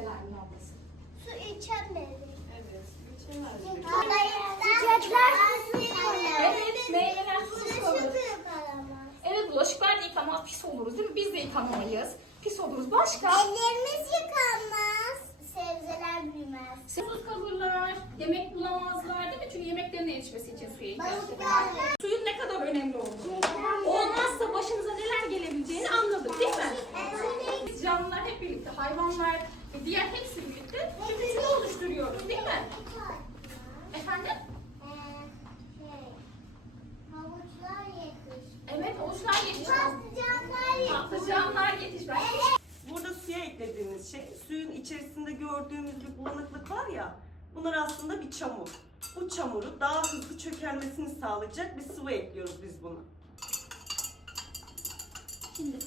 şeyler mi ablası? Su içemedik. Evet, su içemez. Çiçekler susuz kalır. Evet, meyveler susuz kalır. Bulaşık yıkanamaz. Evet, bulaşıklar da yıkamaz, pis oluruz değil mi? Biz de yıkamayız. Pis oluruz. Başka? Ellerimiz yıkanmaz. Sebzeler büyümez. Susuz kalırlar, yemek bulamazlar değil mi? Çünkü yemeklerine yetişmesi için suya ihtiyaçları var. Balıklar. Suyun ne kadar önemli olduğunu, olmazsa başınıza neler gelebileceğini anladık değil mi? Biz canlılar hep birlikte, hayvanlar ve diğer hepsi birlikte bütünü oluşturuyoruz değil mi? Efendim? Havuçlar yetiş. Evet, havuçlar yetişmez. Patlıcanlar yetiş. Patlıcanlar yetişmez. Burada suya eklediğimiz şey, suyun içerisinde gördüğümüz bir bulanıklık var ya, bunlar aslında bir çamur. Bu çamuru daha hızlı çökelmesini sağlayacak bir sıvı ekliyoruz biz buna. Şimdi